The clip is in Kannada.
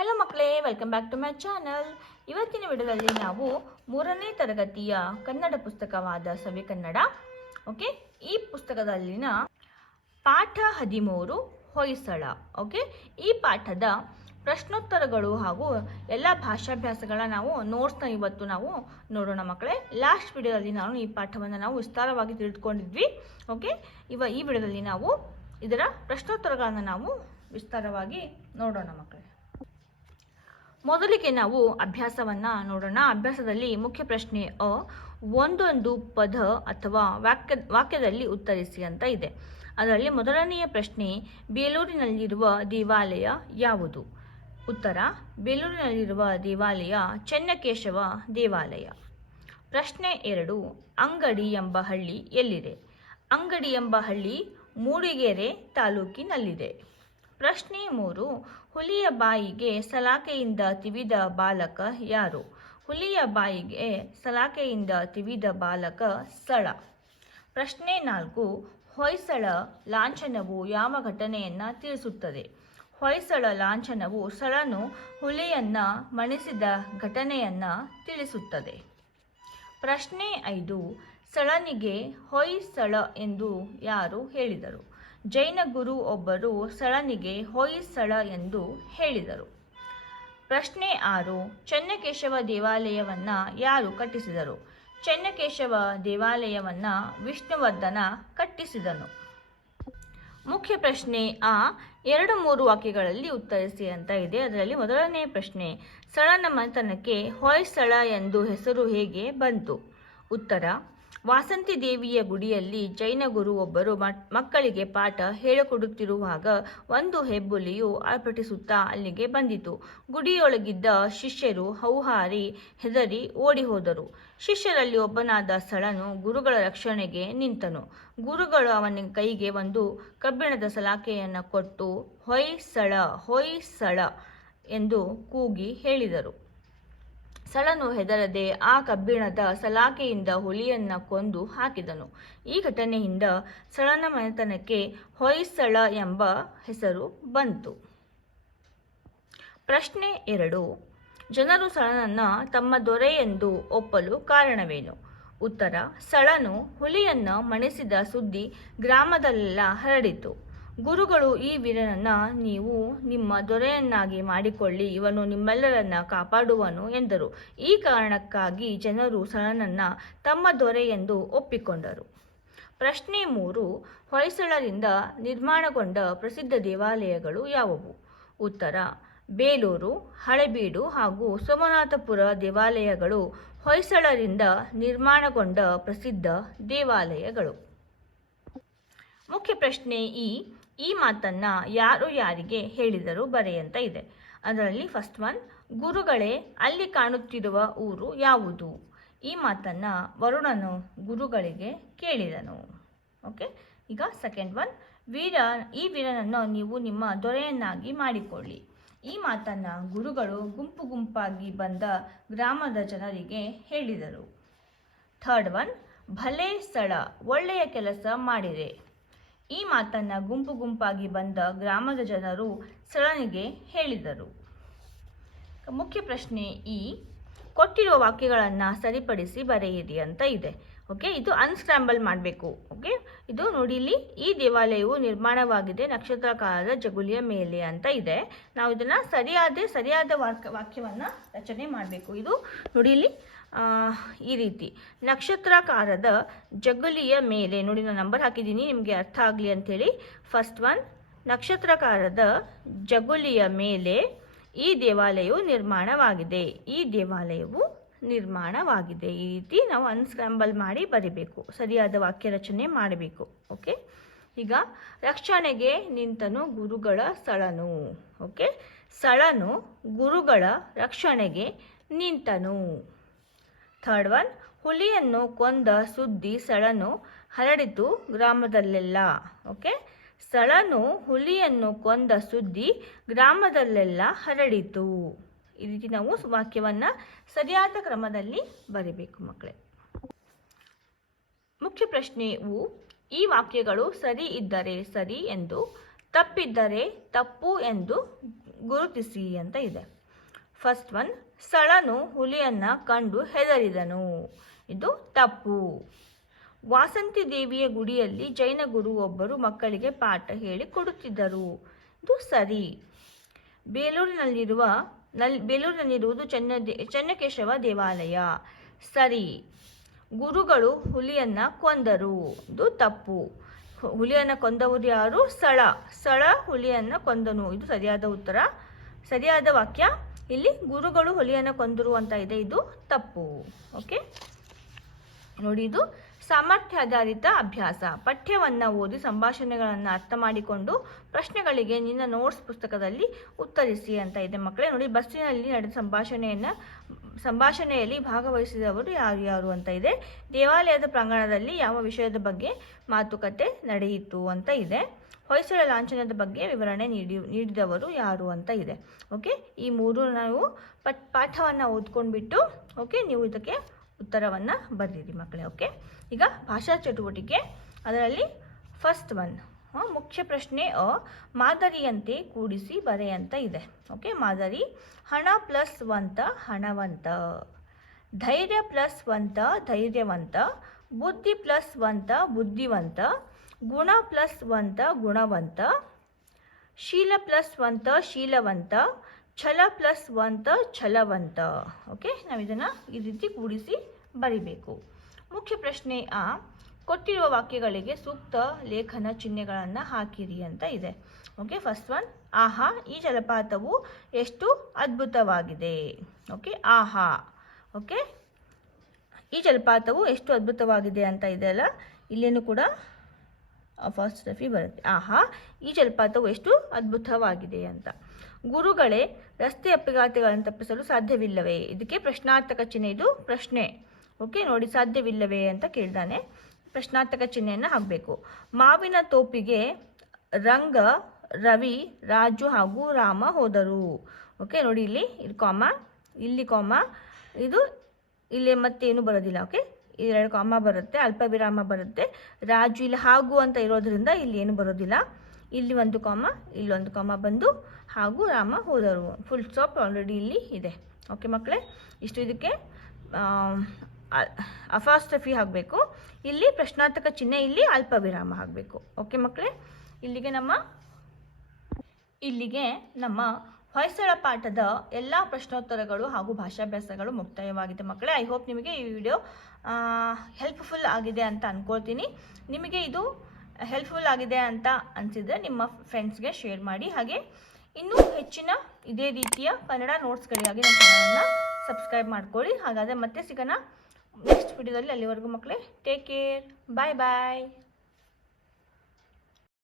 ಹಲೋ ಮಕ್ಕಳೇ, welcome back to my channel. ಇವತ್ತಿನ ವಿಡಿಯೋದಲ್ಲಿ ನಾವು 3ನೇ ತರಗತಿಯ ಕನ್ನಡ ಪುಸ್ತಕವಾದ ಸವಿ ಕನ್ನಡ ಈ ಪುಸ್ತಕದಲ್ಲಿನ ಪಾಠ 13 ಹೊಯ್ಸಳ. ಈ ಪಾಠದ ಪ್ರಶ್ನೋತ್ತರಗಳು ಹಾಗೂ ಎಲ್ಲ ಭಾಷಾಭ್ಯಾಸಗಳ ನಾವು ನೋಟ್ಸ್ನ ಇವತ್ತು ನಾವು ನೋಡೋಣ ಮಕ್ಕಳೇ. ಲಾಸ್ಟ್ ವಿಡಿಯೋದಲ್ಲಿ ಈ ಪಾಠವನ್ನು ನಾವು ವಿಸ್ತಾರವಾಗಿ ತಿಳಿದುಕೊಂಡಿದ್ವಿ. ಈ ವಿಡಿಯೋದಲ್ಲಿ ನಾವು ಇದರ ಪ್ರಶ್ನೋತ್ತರಗಳನ್ನು ನಾವು ವಿಸ್ತಾರವಾಗಿ ನೋಡೋಣ ಮಕ್ಕಳೇ. ಮೊದಲಿಗೆ ನಾವು ಅಭ್ಯಾಸವನ್ನು ನೋಡೋಣ. ಅಭ್ಯಾಸದಲ್ಲಿ ಮುಖ್ಯ ಪ್ರಶ್ನೆ ಒಂದೊಂದು ಪದ ಅಥವಾ ವಾಕ್ಯದಲ್ಲಿ ಉತ್ತರಿಸಿ ಅಂತ ಇದೆ. ಅದರಲ್ಲಿ ಮೊದಲನೆಯ ಪ್ರಶ್ನೆ, ಬೇಲೂರಿನಲ್ಲಿರುವ ದೇವಾಲಯ ಯಾವುದು? ಉತ್ತರ, ಬೇಲೂರಿನಲ್ಲಿರುವ ದೇವಾಲಯ ಚೆನ್ನಕೇಶವ ದೇವಾಲಯ. ಪ್ರಶ್ನೆ 2, ಅಂಗಡಿ ಎಂಬ ಹಳ್ಳಿ ಎಲ್ಲಿದೆ? ಅಂಗಡಿ ಎಂಬ ಹಳ್ಳಿ ಮೂಡಿಗೆರೆ ತಾಲೂಕಿನಲ್ಲಿದೆ. ಪ್ರಶ್ನೆ 3, ಹುಲಿಯ ಬಾಯಿಗೆ ಸಲಾಕೆಯಿಂದ ತಿವಿದ ಬಾಲಕ ಯಾರು? ಹುಲಿಯ ಬಾಯಿಗೆ ಸಲಾಕೆಯಿಂದ ತಿವಿದ ಬಾಲಕ ಸಳ. ಪ್ರಶ್ನೆ 4, ಹೊಯ್ಸಳ ಲಾಂಛನವು ಯಾವ ಘಟನೆಯನ್ನು ತಿಳಿಸುತ್ತದೆ? ಹೊಯ್ಸಳ ಲಾಂಛನವು ಸಳನು ಹುಲಿಯನ್ನ ಮಣಿಸಿದ ಘಟನೆಯನ್ನು ತಿಳಿಸುತ್ತದೆ. ಪ್ರಶ್ನೆ 5, ಸಳನಿಗೆ ಹೊಯ್ಸಳ ಎಂದು ಯಾರು ಹೇಳಿದರು? ಜೈನ ಗುರು ಒಬ್ಬರು ಸಳನಿಗೆ ಹೊಯ್ಸಳ ಎಂದು ಹೇಳಿದರು. ಪ್ರಶ್ನೆ 6, ಚೆನ್ನಕೇಶವ ದೇವಾಲಯವನ್ನು ಯಾರು ಕಟ್ಟಿಸಿದರು? ಚೆನ್ನಕೇಶವ ದೇವಾಲಯವನ್ನು ವಿಷ್ಣುವರ್ಧನ ಕಟ್ಟಿಸಿದನು. ಮುಖ್ಯ ಪ್ರಶ್ನೆ 2-3 ವಾಕ್ಯಗಳಲ್ಲಿ ಉತ್ತರಿಸಿ ಅಂತ ಇದೆ. ಅದರಲ್ಲಿ ಮೊದಲನೇ ಪ್ರಶ್ನೆ, ಸಳನ ಮನೆತನಕ್ಕೆ ಹೊಯ್ಸಳ ಎಂದು ಹೆಸರು ಹೇಗೆ ಬಂತು? ಉತ್ತರ, ವಾಸಂತಿ ದೇವಿಯ ಗುಡಿಯಲ್ಲಿ ಜೈನ ಗುರು ಒಬ್ಬರು ಮಕ್ಕಳಿಗೆ ಪಾಠ ಹೇಳಿಕೊಡುತ್ತಿರುವಾಗ ಒಂದು ಹೆಬ್ಬುಲಿಯು ಅರ್ಪಟಿಸುತ್ತಾ ಅಲ್ಲಿಗೆ ಬಂದಿತು. ಗುಡಿಯೊಳಗಿದ್ದ ಶಿಷ್ಯರು ಹೌಹಾರಿ ಹೆದರಿ ಓಡಿ ಹೋದರು. ಶಿಷ್ಯರಲ್ಲಿ ಒಬ್ಬನಾದ ಸಳನು ಗುರುಗಳ ರಕ್ಷಣೆಗೆ ನಿಂತನು. ಗುರುಗಳು ಅವನ ಕೈಗೆ ಒಂದು ಕಬ್ಬಿಣದ ಸಲಾಕೆಯನ್ನು ಕೊಟ್ಟು ಹೊಯ್ಸಳ ಹೊಯ್ಸಳ ಎಂದು ಕೂಗಿ ಹೇಳಿದರು. ಸಳನು ಹೆದರದೆ ಆ ಕಬ್ಬಿಣದ ಸಲಾಕೆಯಿಂದ ಹುಲಿಯನ್ನು ಕೊಂದು ಹಾಕಿದನು. ಈ ಘಟನೆಯಿಂದ ಸಳನ ಮನೆತನಕ್ಕೆ ಹೊಯ್ಸಳ ಎಂಬ ಹೆಸರು ಬಂತು. ಪ್ರಶ್ನೆ 2, ಜನರು ಸಳನನ್ನು ತಮ್ಮ ದೊರೆ ಎಂದು ಒಪ್ಪಲು ಕಾರಣವೇನು? ಉತ್ತರ, ಸಳನು ಹುಲಿಯನ್ನು ಮಣಿಸಿದ ಸುದ್ದಿ ಗ್ರಾಮದಲ್ಲೆಲ್ಲ ಹರಡಿತು. ಗುರುಗಳು ಈ ವೀರನನ್ನು ನೀವು ನಿಮ್ಮ ದೊರೆಯನ್ನಾಗಿ ಮಾಡಿಕೊಳ್ಳಿ, ಇವನು ನಿಮ್ಮೆಲ್ಲರನ್ನ ಕಾಪಾಡುವನು ಎಂದರು. ಈ ಕಾರಣಕ್ಕಾಗಿ ಜನರು ಸಳನನ್ನು ತಮ್ಮ ದೊರೆ ಎಂದು ಒಪ್ಪಿಕೊಂಡರು. ಪ್ರಶ್ನೆ 3, ಹೊಯ್ಸಳರಿಂದ ನಿರ್ಮಾಣಗೊಂಡ ಪ್ರಸಿದ್ಧ ದೇವಾಲಯಗಳು ಯಾವುವು? ಉತ್ತರ, ಬೇಲೂರು, ಹಳೆಬೀಡು ಹಾಗೂ ಸೋಮನಾಥಪುರ ದೇವಾಲಯಗಳು ಹೊಯ್ಸಳರಿಂದ ನಿರ್ಮಾಣಗೊಂಡ ಪ್ರಸಿದ್ಧ ದೇವಾಲಯಗಳು. ಮುಖ್ಯ ಪ್ರಶ್ನೆ ಈ ಮಾತನ್ನ ಯಾರು ಯಾರಿಗೆ ಹೇಳಿದರು ಬರೆಯಂತ ಇದೆ. ಅದರಲ್ಲಿ ಫಸ್ಟ್ ಒನ್, ಗುರುಗಳೇ ಅಲ್ಲಿ ಕಾಣುತ್ತಿರುವ ಊರು ಯಾವುದು? ಈ ಮಾತನ್ನ ವರುಣನು ಗುರುಗಳಿಗೆ ಕೇಳಿದನು. ಈಗ ಸೆಕೆಂಡ್ ಒನ್, ಈ ವೀರನನ್ನು ನೀವು ನಿಮ್ಮ ದೊರೆಯನ್ನಾಗಿ ಮಾಡಿಕೊಳ್ಳಿ. ಈ ಮಾತನ್ನ ಗುರುಗಳು ಗುಂಪು ಗುಂಪಾಗಿ ಬಂದ ಗ್ರಾಮದ ಜನರಿಗೆ ಹೇಳಿದರು. ಥರ್ಡ್ ಒನ್, ಭಲೆ ಸ್ಥಳ, ಒಳ್ಳೆಯ ಕೆಲಸ ಮಾಡಿದೆ. ಈ ಮಾತನ್ನು ಗುಂಪು ಗುಂಪಾಗಿ ಬಂದ ಗ್ರಾಮದ ಜನರು ಸಳನಿಗೆ ಹೇಳಿದರು. ಮುಖ್ಯ ಪ್ರಶ್ನೆ ಕೊಟ್ಟಿರುವ ವಾಕ್ಯಗಳನ್ನು ಸರಿಪಡಿಸಿ ಬರೆಯಿರಿ ಅಂತ ಇದೆ. ಇದು ಅನ್ಸ್ಕ್ರಾಂಬಲ್ ಮಾಡಬೇಕು. ಇದು ನೋಡಿ, ಇಲ್ಲಿ ಈ ದೇವಾಲಯವು ನಿರ್ಮಾಣವಾಗಿದೆ ನಕ್ಷತ್ರಾಕಾರದ ಜಗುಲಿಯ ಮೇಲೆ ಅಂತ ಇದೆ. ನಾವು ಇದನ್ನು ಸರಿಯಾದ ವಾಕ್ಯವನ್ನು ರಚನೆ ಮಾಡಬೇಕು. ಇದು ನೋಡಿ, ಇಲ್ಲಿ ಈ ರೀತಿ ನಕ್ಷತ್ರಾಕಾರದ ಜಗುಲಿಯ ಮೇಲೆ ನೋಡಿ, ನಾನು ನಂಬರ್ ಹಾಕಿದ್ದೀನಿ ನಿಮಗೆ ಅರ್ಥ ಆಗಲಿ ಅಂಥೇಳಿ. ಫಸ್ಟ್ ಒನ್, ನಕ್ಷತ್ರಾಕಾರದ ಜಗುಲಿಯ ಮೇಲೆ ಈ ದೇವಾಲಯವು ನಿರ್ಮಾಣವಾಗಿದೆ. ಈ ದೇವಾಲಯವು ನಿರ್ಮಾಣವಾಗಿದೆ. ಈ ರೀತಿ ನಾವು ಅನ್ಸ್ಕ್ರಾಂಬಲ್ ಮಾಡಿ ಬರಿಬೇಕು. ಸರಿಯಾದ ವಾಕ್ಯ ರಚನೆ ಮಾಡಬೇಕು. ಈಗ ರಕ್ಷಣೆಗೆ ನಿಂತನು ಗುರುಗಳ ಸಳನು. ಸಳನು ಗುರುಗಳ ರಕ್ಷಣೆಗೆ ನಿಂತನು. ಥರ್ಡ್ ಒನ್, ಹುಲಿಯನ್ನು ಕೊಂದ ಸುದ್ದಿ ಸಳನು ಹರಡಿತು ಗ್ರಾಮದಲ್ಲೆಲ್ಲ. ಸಳನು ಹುಲಿಯನ್ನು ಕೊಂದ ಸುದ್ದಿ ಗ್ರಾಮದಲ್ಲೆಲ್ಲ ಹರಡಿತು. ಈ ರೀತಿ ನಾವು ವಾಕ್ಯವನ್ನು ಸರಿಯಾದ ಕ್ರಮದಲ್ಲಿ ಬರೀಬೇಕು ಮಕ್ಕಳೇ. ಮುಖ್ಯ ಪ್ರಶ್ನೆಯು ಈ ವಾಕ್ಯಗಳು ಸರಿ ಇದ್ದರೆ ಸರಿ ಎಂದು, ತಪ್ಪಿದ್ದರೆ ತಪ್ಪು ಎಂದು ಗುರುತಿಸಿ ಅಂತ ಇದೆ. ಫಸ್ಟ್ ಒನ್, ಸಳನು ಹುಲಿಯನ್ನು ಕಂಡು ಹೆದರಿದನು. ಇದು ತಪ್ಪು. ವಾಸಂತಿ ದೇವಿಯ ಗುಡಿಯಲ್ಲಿ ಜೈನ ಗುರು ಒಬ್ಬರು ಮಕ್ಕಳಿಗೆ ಪಾಠ ಹೇಳಿ ಕೊಡುತ್ತಿದ್ದರು. ಇದು ಸರಿ. ಬೇಲೂರಿನಲ್ಲಿರುವುದು ಚೆನ್ನಕೇಶವ ದೇವಾಲಯ. ಸರಿ. ಗುರುಗಳು ಹುಲಿಯನ್ನು ಕೊಂದರು. ಇದು ತಪ್ಪು. ಹುಲಿಯನ್ನು ಕೊಂದವರು ಯಾರು? ಸಳ ಹುಲಿಯನ್ನು ಕೊಂದನು. ಇದು ಸರಿಯಾದ ಉತ್ತರ. ಸರಿಯಾದ ವಾಕ್ಯ ಇಲ್ಲಿ ಗುರುಗಳು ಹುಲಿಯನ್ನು ಕೊಂದರು ಅಂತ ಇದೆ. ಇದು ತಪ್ಪು. ಓಕೆ, ನೋಡಿ, ಇದು ಸಾಮರ್ಥ್ಯಾಧಾರಿತ ಅಭ್ಯಾಸ. ಪಠ್ಯವನ್ನು ಓದಿ ಸಂಭಾಷಣೆಗಳನ್ನು ಅರ್ಥ ಮಾಡಿಕೊಂಡು ಪ್ರಶ್ನೆಗಳಿಗೆ ನಿನ್ನ ನೋಟ್ಸ್ ಪುಸ್ತಕದಲ್ಲಿ ಉತ್ತರಿಸಿ ಅಂತ ಇದೆ ಮಕ್ಕಳೇ. ನೋಡಿ, ಬಸ್ಸಿನಲ್ಲಿ ನಡೆದ ಸಂಭಾಷಣೆಯಲ್ಲಿ ಭಾಗವಹಿಸಿದವರು ಯಾರು ಅಂತ ಇದೆ. ದೇವಾಲಯದ ಪ್ರಾಂಗಣದಲ್ಲಿ ಯಾವ ವಿಷಯದ ಬಗ್ಗೆ ಮಾತುಕತೆ ನಡೆಯಿತು ಅಂತ ಇದೆ. ಹೊಯ್ಸಳ ಲಾಂಛನದ ಬಗ್ಗೆ ವಿವರಣೆ ನೀಡಿದವರು ಯಾರು ಅಂತ ಇದೆ. ಓಕೆ, ಈ ಮೂರು ನಾವು ಪಾಠವನ್ನು ಓದ್ಕೊಂಡ್ಬಿಟ್ಟು ನೀವು ಇದಕ್ಕೆ ಉತ್ತರವನ್ನು ಬರೆದಿರಿ ಮಕ್ಕಳೇ. ಓಕೆ, ಈಗ ಭಾಷಾ ಚಟುವಟಿಕೆ, ಅದರಲ್ಲಿ ಫಸ್ಟ್ ಒನ್, ಮುಖ್ಯ ಪ್ರಶ್ನೆ ಮಾದರಿಯಂತೆ ಕೂಡಿಸಿ ಬರೆ ಅಂತ ಇದೆ. ಓಕೆ, ಮಾದರಿ: ಹಣ ಪ್ಲಸ್ ವಂತ ಹಣವಂತ, ಧೈರ್ಯ ಪ್ಲಸ್ ವಂತ ಧೈರ್ಯವಂತ, ಬುದ್ಧಿ ಪ್ಲಸ್ ವಂತ ಬುದ್ಧಿವಂತ, ಗುಣ ಪ್ಲಸ್ ವಂತ ಗುಣವಂತ, ಶೀಲ ಪ್ಲಸ್ ವಂತ ಶೀಲವಂತ, ಛಲ ಪ್ಲಸ್ ವಂತ ಛಲವಂತ. ಓಕೆ, ನಾವು ಇದನ್ನು ಈ ರೀತಿ ಕೂಡಿಸಿ ಬರಿಬೇಕು. ಮುಖ್ಯ ಪ್ರಶ್ನೆ ಆ, ಕೊಟ್ಟಿರುವ ವಾಕ್ಯಗಳಿಗೆ ಸೂಕ್ತ ಲೇಖನ ಚಿಹ್ನೆಗಳನ್ನು ಹಾಕಿರಿ ಅಂತ ಇದೆ. ಓಕೆ, ಫಸ್ಟ್ ಒನ್, ಆಹಾ ಈ ಜಲಪಾತವು ಎಷ್ಟು ಅದ್ಭುತವಾಗಿದೆ. ಓಕೆ, ಆಹಾ. ಓಕೆ, ಈ ಜಲಪಾತವು ಎಷ್ಟು ಅದ್ಭುತವಾಗಿದೆ ಅಂತ ಇದೆಯಲ್ಲ, ಇಲ್ಲೇನು ಕೂಡ ಫಸ್ಟ್ ರಫಿ ಬರುತ್ತೆ. ಆಹಾ ಈ ಜಲಪಾತವು ಎಷ್ಟು ಅದ್ಭುತವಾಗಿದೆ ಅಂತ. ಗುರುಗಳೇ, ರಸ್ತೆ ಅಪಘಾತಗಳನ್ನು ತಪ್ಪಿಸಲು ಸಾಧ್ಯವಿಲ್ಲವೇ? ಇದಕ್ಕೆ ಪ್ರಶ್ನಾರ್ಥಕ ಚಿಹ್ನೆ, ಇದು ಪ್ರಶ್ನೆ. ಓಕೆ, ನೋಡಿ, ಸಾಧ್ಯವಿಲ್ಲವೇ ಅಂತ ಕೇಳ್ದಾನೆ, ಪ್ರಶ್ನಾರ್ಥಕ ಚಿಹ್ನೆಯನ್ನು ಹಾಕಬೇಕು. ಮಾವಿನ ತೋಪಿಗೆ ರಂಗ, ರವಿ, ರಾಜು ಹಾಗೂ ರಾಮ ಹೋದರು. ಓಕೆ, ನೋಡಿ, ಇಲ್ಲಿ ಕಾಮ, ಇಲ್ಲಿ ಕಾಮ, ಇದು ಇಲ್ಲಿ ಮತ್ತೇನು ಬರೋದಿಲ್ಲ. ಓಕೆ, ಎರಡು ಕಾಮ ಬರುತ್ತೆ, ಅಲ್ಪ ವಿರಾಮ ಬರುತ್ತೆ. ರಾಜು ಇಲ್ಲಿ ಹಾಗೂ ಅಂತ ಇರೋದ್ರಿಂದ ಇಲ್ಲಿ ಏನು ಬರೋದಿಲ್ಲ. ಇಲ್ಲಿ ಒಂದು ಕಾಮ, ಇಲ್ಲೊಂದು ಕಾಮ ಬಂದು ಹಾಗೂ ರಾಮ ಹೋದರು. ಫುಲ್ ಸ್ಟಾಪ್ ಆಲ್ರೆಡಿ ಇಲ್ಲಿ ಇದೆ. ಓಕೆ ಮಕ್ಕಳೇ, ಇಷ್ಟು. ಇದಕ್ಕೆ ಅಪಾಸ್ಟ್ರಫಿ ಹಾಕಬೇಕು, ಇಲ್ಲಿ ಪ್ರಶ್ನಾರ್ಥಕ ಚಿಹ್ನೆ, ಇಲ್ಲಿ ಅಲ್ಪ ವಿರಾಮ ಹಾಕಬೇಕು. ಓಕೆ ಮಕ್ಕಳೇ, ಇಲ್ಲಿಗೆ ನಮ್ಮ ಹೊಯ್ಸಳ ಪಾಠದ ಎಲ್ಲ ಪ್ರಶ್ನೋತ್ತರಗಳು ಹಾಗೂ ಭಾಷಾಭ್ಯಾಸಗಳು ಮುಕ್ತಾಯವಾಗಿದೆ ಮಕ್ಕಳೇ. ಐ ಹೋಪ್ ನಿಮಗೆ ಈ ವಿಡಿಯೋ ಹೆಲ್ಪ್ಫುಲ್ ಆಗಿದೆ ಅಂತ ಅಂದ್ಕೊಳ್ತೀನಿ. ನಿಮಗೆ ಇದು ಹೆಲ್ಪ್ಫುಲ್ ಆಗಿದೆ ಅಂತ ಅನಿಸಿದರೆ ನಿಮ್ಮ ಫ್ರೆಂಡ್ಸ್ಗೆ ಶೇರ್ ಮಾಡಿ. ಹಾಗೆ ಇನ್ನೂ ಹೆಚ್ಚಿನ ಇದೇ ರೀತಿಯ ಕನ್ನಡ ನೋಟ್ಸ್ಗಳಿಗಾಗಿ ನಮ್ಮ ಚಾನಲನ್ನು ಸಬ್ಸ್ಕ್ರೈಬ್ ಮಾಡ್ಕೊಳ್ಳಿ. ಹಾಗಾದರೆ ಮತ್ತೆ ಸಿಗೋಣ ನೆಕ್ಸ್ಟ್ ವಿಡಿಯೋದಲ್ಲಿ. ಅಲ್ಲಿವರೆಗೂ ಮಕ್ಕಳೇ, ಟೇಕ್ ಕೇರ್, ಬಾಯ್ ಬಾಯ್.